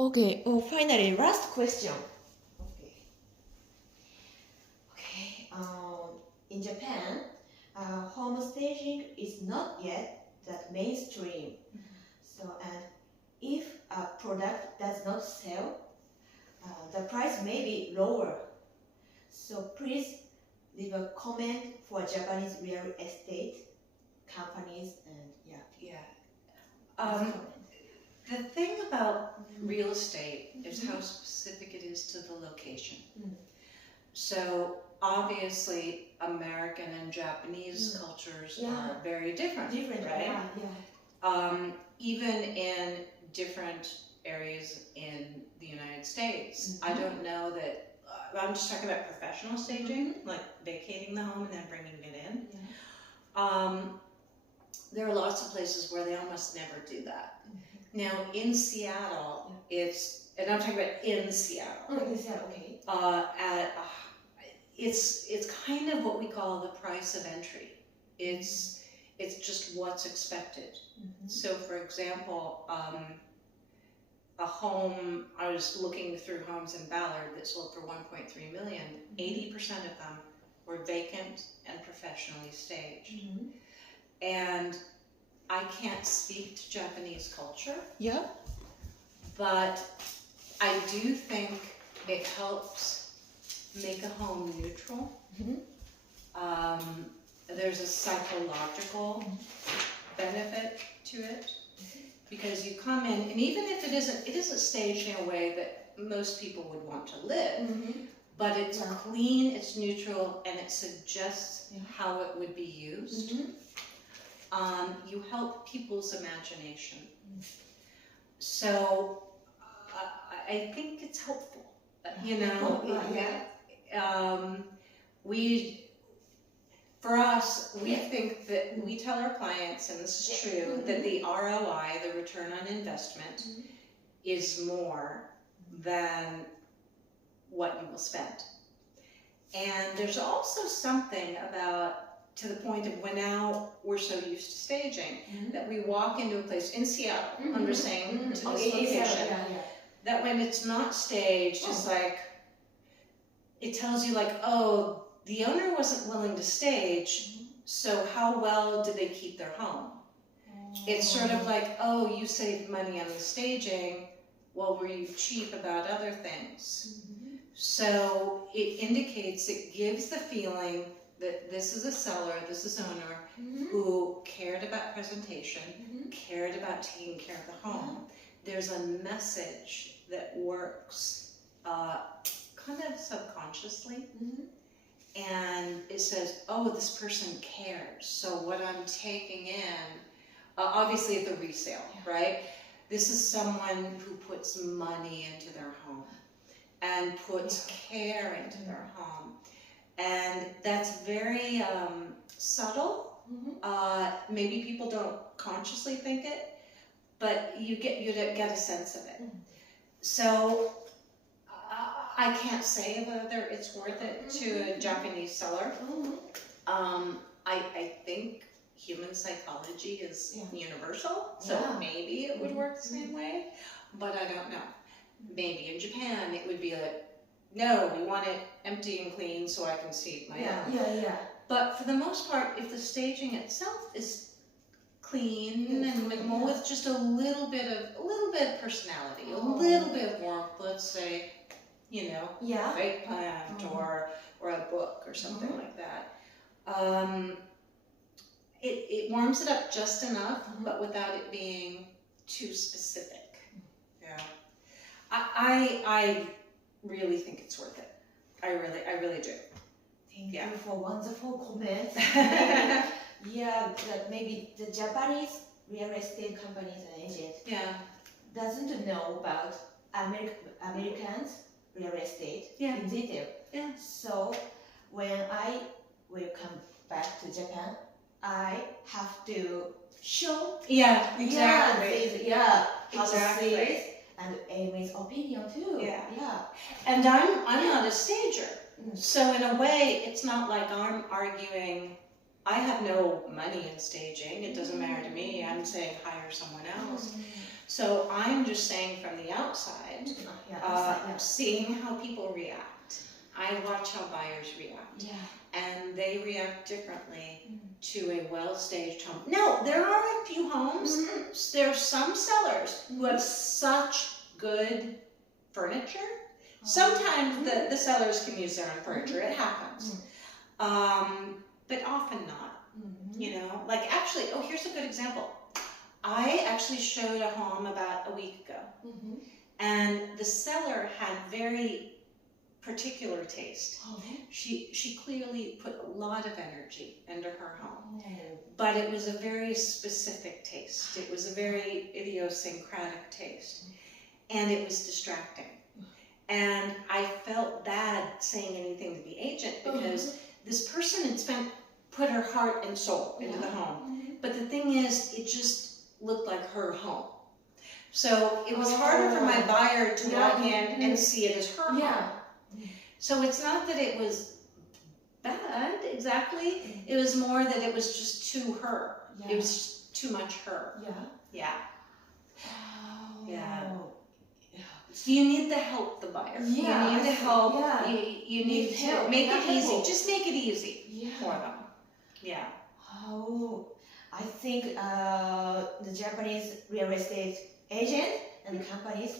Okay, well, finally, last question. In Japan, home staging is not yet that mainstream. So, and if a product does not sell, the price may be lower. So please leave a comment for Japanese real estate companies and The thing about real estate is how specific it is to the location. So obviously American and Japanese cultures are very different, right? Even in different areas in the United States. I don't know that, I'm just talking about professional staging, like vacating the home and then bringing it in. There are lots of places where they almost never do that. Now in Seattle, and I'm talking about in Seattle. It's kind of what we call the price of entry. It's just what's expected. So for example, a home, I was looking through homes in Ballard that sold for $1.3 million. 80% of them were vacant and professionally staged. And I can't speak to Japanese culture. But I do think it helps make a home neutral. There's a psychological benefit to it, because you come in, and even if it isn't staged in a way that most people would want to live, but it's clean, it's neutral, and it suggests how it would be used. You help people's imagination. So I think it's helpful, you know. For us, we think that we tell our clients, and this is true, that the ROI, the return on investment, is more than what you will spend. And there's also something about, to the point of when now we're so used to staging, that we walk into a place in Seattle, I'm just saying, to this location, that when it's not staged, it's like, it tells you like, oh, the owner wasn't willing to stage, so how well did they keep their home? It's sort of like, oh, you saved money on the staging, well, were you cheap about other things? So it indicates, it gives the feeling that this is a seller, this is owner, who cared about presentation, cared about taking care of the home. There's a message that works kind of subconsciously. And it says, oh, this person cares. So what I'm taking in, obviously at the resale, right? This is someone who puts money into their home and puts care into their home. And that's very subtle. Maybe people don't consciously think it, but you get a sense of it. So I can't say whether it's worth it to a Japanese seller. I think human psychology is universal, so maybe it would work the same way, but I don't know. Maybe in Japan it would be like, no, we want it empty and clean so I can see my own. But for the most part, if the staging itself is clean and with just a little bit of personality, a little bit of warmth, let's say, you know, a fake plant or a book or something like that. It warms it up just enough, but without it being too specific. I really think it's worth it. I really do. Thank you for wonderful comments. Maybe the Japanese real estate companies and agents doesn't know about Americans real estate in detail. So when I will come back to Japan, I have to show how to see it, and Amy's opinion too. And I'm not a stager, so in a way it's not like I'm arguing. I have no money in staging, it doesn't matter to me. I'm saying hire someone else. So I'm just saying from the outside, outside, outside, seeing how people react. I watch how buyers react. yeah. And they react differently to a well-staged home. No, there are a few homes, there are some sellers who have such good furniture. Sometimes the sellers can use their own furniture, it happens. But often not, you know. Like actually, oh, here's a good example. I actually showed a home about a week ago, and the seller had very particular taste. She clearly put a lot of energy into her home, but it was a very specific taste. It was a very idiosyncratic taste, and it was distracting. And I felt bad saying anything to the agent because this person had put her heart and soul into the home. But the thing is, it just looked like her home. So it was harder for my buyer to walk in and see it as her home. So it's not that it was bad, exactly. It was more that it was just too her. It was just too much her. Yeah. So you need to help the buyer. You need to help. You need to make it easy. Just make it easy for them. Yeah. I think the Japanese real estate agent and companies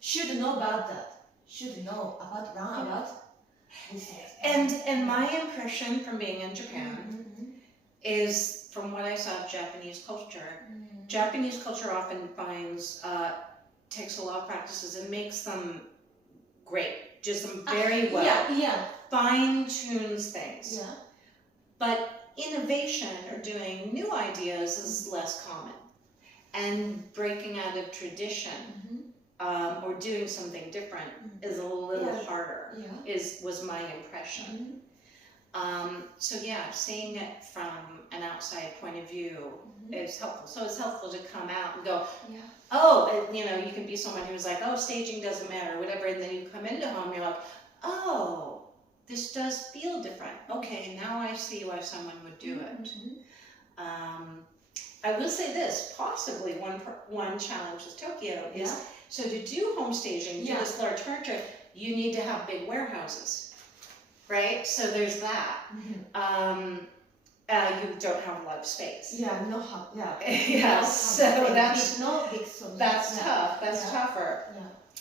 should know about that. Should know about this. And my impression from being in Japan is, from what I saw of Japanese culture, Japanese culture often takes a lot of practices and makes them great, does them very well, fine-tunes things. But innovation or doing new ideas is less common, and breaking out of tradition or doing something different is a little harder, was my impression. So yeah, seeing it from an outside point of view is helpful. So it's helpful to come out and go, oh, you know, you can be someone who's like, oh, staging doesn't matter, whatever, and then you come into home, you're like, oh, this does feel different. Okay, now I see why someone would do it. I will say this, possibly one challenge with Tokyo is, so to do home staging, do this large furniture, you need to have big warehouses, right? So there's that. You don't have a lot of space. So that's tough. That's tougher.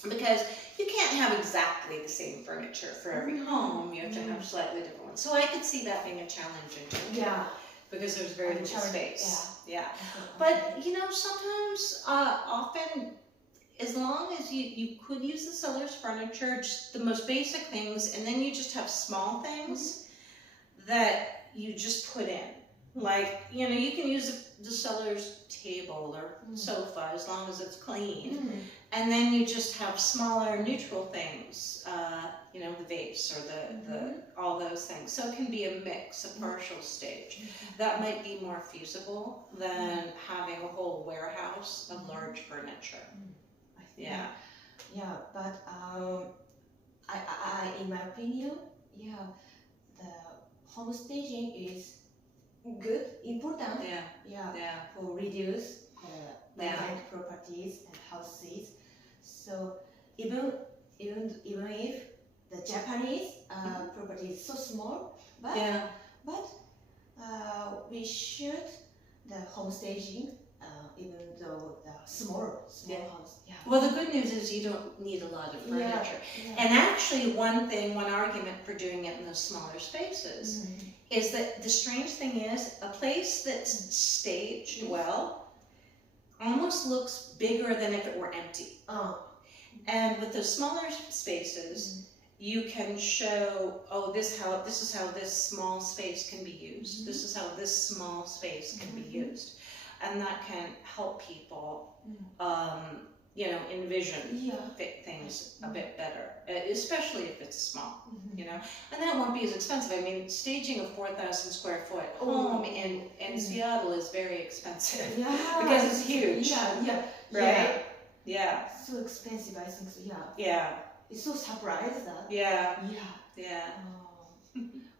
Because you can't have exactly the same furniture for every home. You have to have slightly different ones. So I could see that being a challenge in Tokyo. Because there's very little space. But you know, sometimes, often, as long as you could use the seller's furniture, just the most basic things, and then you just have small things that you just put in. Like, you know, you can use the seller's table or sofa as long as it's clean. And then you just have smaller neutral things, you know, the vase or the all those things. So it can be a mix, a partial stage. That might be more feasible than having a whole warehouse of large furniture. But I in my opinion, the home staging is good, important. For reduce vacant properties and houses. So even if the Japanese property is so small, but we should the home staging even though the small house. Well, the good news is you don't need a lot of furniture. And actually, one argument for doing it in those smaller spaces is that the strange thing is a place that's staged well almost looks bigger than if it were empty. And with the smaller spaces, you can show, oh, this is how this small space can be used. This is how this small space can be used. And that can help people, you know, envision things a bit better, especially if it's small, you know. And that won't be as expensive. I mean, staging a 4,000 square foot home in Seattle is very expensive because it's huge, right? So expensive, I think. It's so surprised that. Yeah.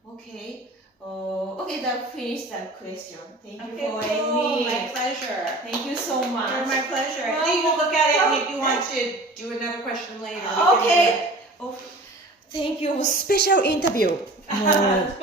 Okay. Oh, okay, that finished that question. Thank you Okay, for cool. Amy. My pleasure. Thank you so much. You're my pleasure. Well, Take a look at it, and if you want okay. to do another question later, we can do it. Okay. Oh, thank you. Special interview. Fun.